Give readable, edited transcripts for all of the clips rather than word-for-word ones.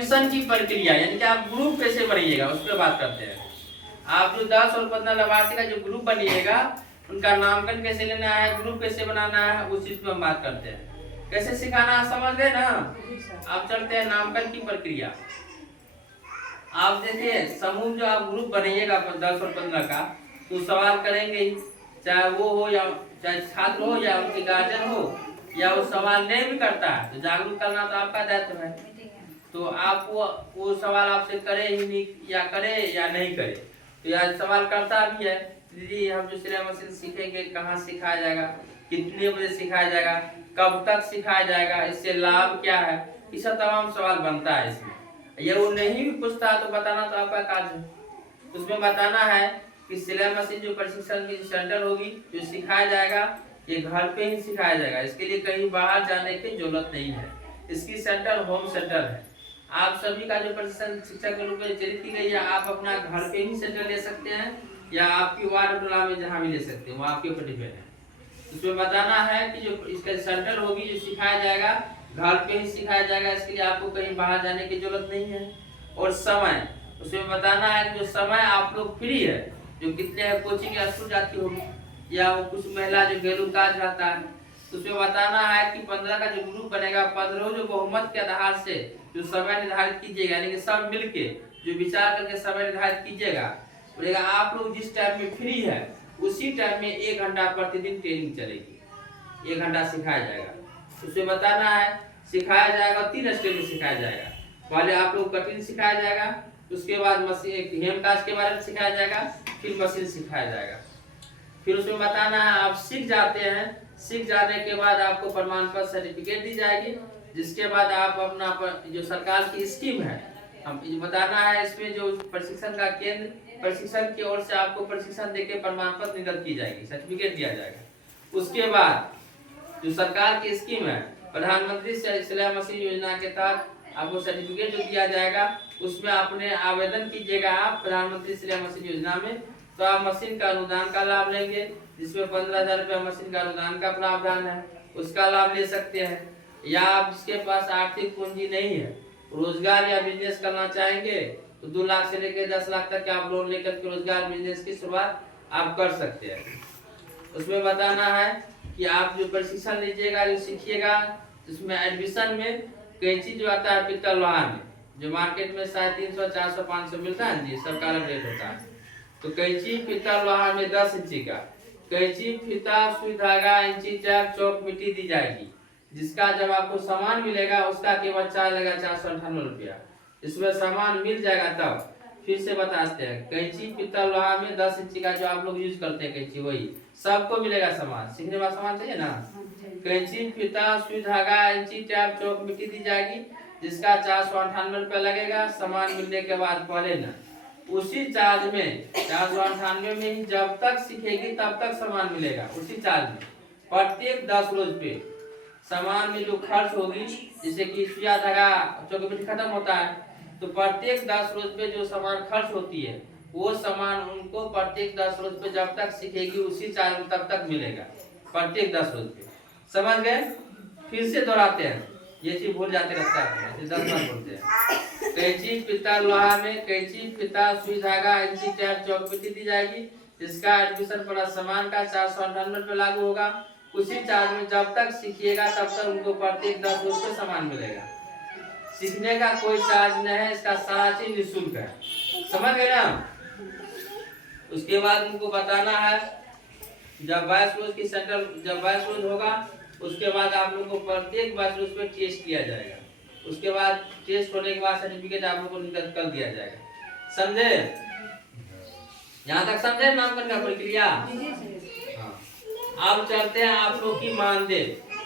Admission की प्रक्रिया, यानी कि आप ग्रुप कैसे बनिएगा उस पर बात करते हैं। आप जो 10 और 15 लाभार्थी का जो ग्रुप बनिएगा, उनका नामकरण कैसे लेना है, ग्रुप कैसे बनाना है, उस चीज पे हम बात करते हैं। कैसे सिखाना है समझ गए ना। आप चलते हैं नामकरण की प्रक्रिया। आप देखिए समूह जो आप ग्रुप बनाइएगा 10 और 15 का, तो सवाल करेंगे ही, चाहे वो हो या चाहे छात्र हो या उनके गार्जियन हो, या वो सवाल नहीं भी करता है तो जागरूक करना तो आपका दायित्व है। तो आप वो सवाल आपसे करे ही नहीं, या करे या नहीं करे, तो यार सवाल करता भी है, दीदी हम जो सिलाई मशीन सीखेंगे कहाँ सिखाया जाएगा, कितने बजे सिखाया जाएगा, कब तक सिखाया जाएगा, इससे लाभ क्या है, ये सब तमाम सवाल बनता है इसमें। ये वो नहीं भी पूछता तो बताना तो आपका कार्य है। उसमें बताना है कि सिलाई मशीन जो प्रशिक्षण की सेंटर होगी, जो सिखाया जाएगा ये घर पे ही सिखाया जाएगा, इसके लिए कहीं बाहर जाने की जरूरत नहीं है। इसकी सेंटर होम सेंटर है। आप सभी का जो प्रशिक्षण शिक्षक के रूप में चयनित की गई है, आप अपना घर पे ही सेंटर ले सकते हैं, या आपकी वार्ड टोला में जहाँ भी ले सकते हैं, वो आपके ऊपर डिपेंड है। उसमें बताना है कि जो इसका सेंटर होगी, जो सिखाया जाएगा घर पे ही सिखाया जाएगा, इसके लिए आपको कहीं बाहर जाने की जरूरत नहीं है। और समय, उसमें बताना है कि जो समय आप लोग फ्री है, जो कितने कोचिंग या स्कूल जाती होगी, या वो कुछ महिला जो घरेलू काज रहता है, तो उसमें बताना है कि 15 का जो ग्रुप बनेगा, 15 जो बहुमत के आधार से जो समय निर्धारित कीजिएगा, यानी कि सब मिलके जो विचार करके समय निर्धारित कीजिएगा, बोलेगा आप लोग जिस टाइम में फ्री है उसी टाइम में 1 घंटा प्रतिदिन ट्रेनिंग चलेगी, 1 घंटा सिखाया जाएगा। उसमें बताना है सिखाया जाएगा 3 स्टेप में सिखाया जाएगा। पहले आप लोग कटिंग सिखाया जाएगा, उसके बाद मशीन हेमकाज के बारे में सिखाया जाएगा, फिर मशीन सिखाया जाएगा। फिर उसमें बताना है आप सीख जाते हैं, सीख जाने के बाद आपको प्रमाण पत्र सर्टिफिकेट दी जाएगी, जिसके बाद आप अपना जो सरकार की स्कीम है, हम बताना है इसमें जो प्रशिक्षण का केंद्र प्रशिक्षण की ओर से आपको प्रशिक्षण देके प्रमाण पत्र निर्गत की जाएगी, सर्टिफिकेट दिया जाएगा। उसके बाद जो सरकार की स्कीम है प्रधानमंत्री सिलाई मशीन योजना के तहत आपको सर्टिफिकेट जो दिया जाएगा, उसमें आपने आवेदन कीजिएगा आप प्रधानमंत्री सिलाई मशीन योजना में, तो आप मशीन का अनुदान का लाभ लेंगे, जिसमें 15,000 रुपया मशीन का अनुदान का प्रावधान है, उसका लाभ ले सकते हैं। या आप जिसके पास आर्थिक पूंजी नहीं है, रोजगार या बिजनेस करना चाहेंगे, तो 2 लाख से लेकर 10 लाख तक के आप लोन लेकर के रोजगार बिजनेस की शुरुआत आप कर सकते हैं। उसमें बताना है कि आप जो प्रशिक्षण लीजिएगा, जो सीखिएगा, उसमें एडमिशन में कैंची जो आता है पित्तल लोहा में, जो मार्केट में 350, 400, 500 मिलता है जी, सबका अलग रेट होता है। तो कैंची पित्तल लोहा में 10 इंची का, कैंची फीता सुई धागा इंची टेप चौक मिट्टी दी जाएगी, जिसका जब आपको सामान मिलेगा उसका केवल चार्ज लगेगा 498 रुपया। इसमें सामान मिल जाएगा तब। फिर से बताते हैं, कैंची पित्तल लोहा में 10 इंची का जो आप लोग यूज करते हैं कैंची, वही सबको मिलेगा सामान, सीखने वाला सामान चाहिए ना। कैंची फीता सुई धागा इंची टेप चौक मिट्टी दी जाएगी, जिसका 498 रुपया लगेगा। सामान मिलने के बाद पहले ना उसी चार्ज में 498 में ही जब तक सीखेगी तब तक सामान मिलेगा, उसी चार्ज में प्रत्येक 10 रोज पे सामान में जो खर्च होगी, जैसे कि सुइया धागा चौक मिट्टी खत्म होता है, तो प्रत्येक 10 रोज पे जो सामान खर्च होती है, वो सामान उनको प्रत्येक 10 रोज पे जब तक सीखेगी उसी चार्ज में तब तक मिलेगा, प्रत्येक 10 रोज पे। समझ गए? फिर से दोहराते हैं, ये चीज भूल जाते रहता है, ऐसे 10 बार बोलते हैं। कैंची पित्तल लोहा में कैंची फीता सुई धागा इंची टेप चौक मिट्टी दी जाएगी, जिसका एडमिशन पर सामान का 498 रुपये लागू होगा। उसी चार्ज में जब तक सीखिएगा तब तक उनको प्रत्येक 10 रोज पे सामान मिलेगा। सीखने का कोई चार्ज नहीं है, इसका सारा चीज निःशुल्क है। समझ गए ना। उसके बाद उनको बताना है जब 22 रोज की सेंटर जब 22 रोज होगा, उसके बाद आप लोगों को प्रत्येक 22 रोज पे टेस्ट किया जाएगा। उसके बाद टेस्ट होने के बाद सर्टिफिकेट आप लोगों को निकल कर दिया जाएगा। समझे? यहाँ तक समझे नामकरण का प्रक्रिया? हाँ। अब चलते हैं आप लोग की मानदेय।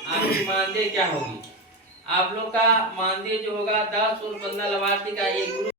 आपकी मानदेय क्या होगी? आप लोग का मानदेय जो होगा 10 और 15 लाभार्थी का एक ग्रुप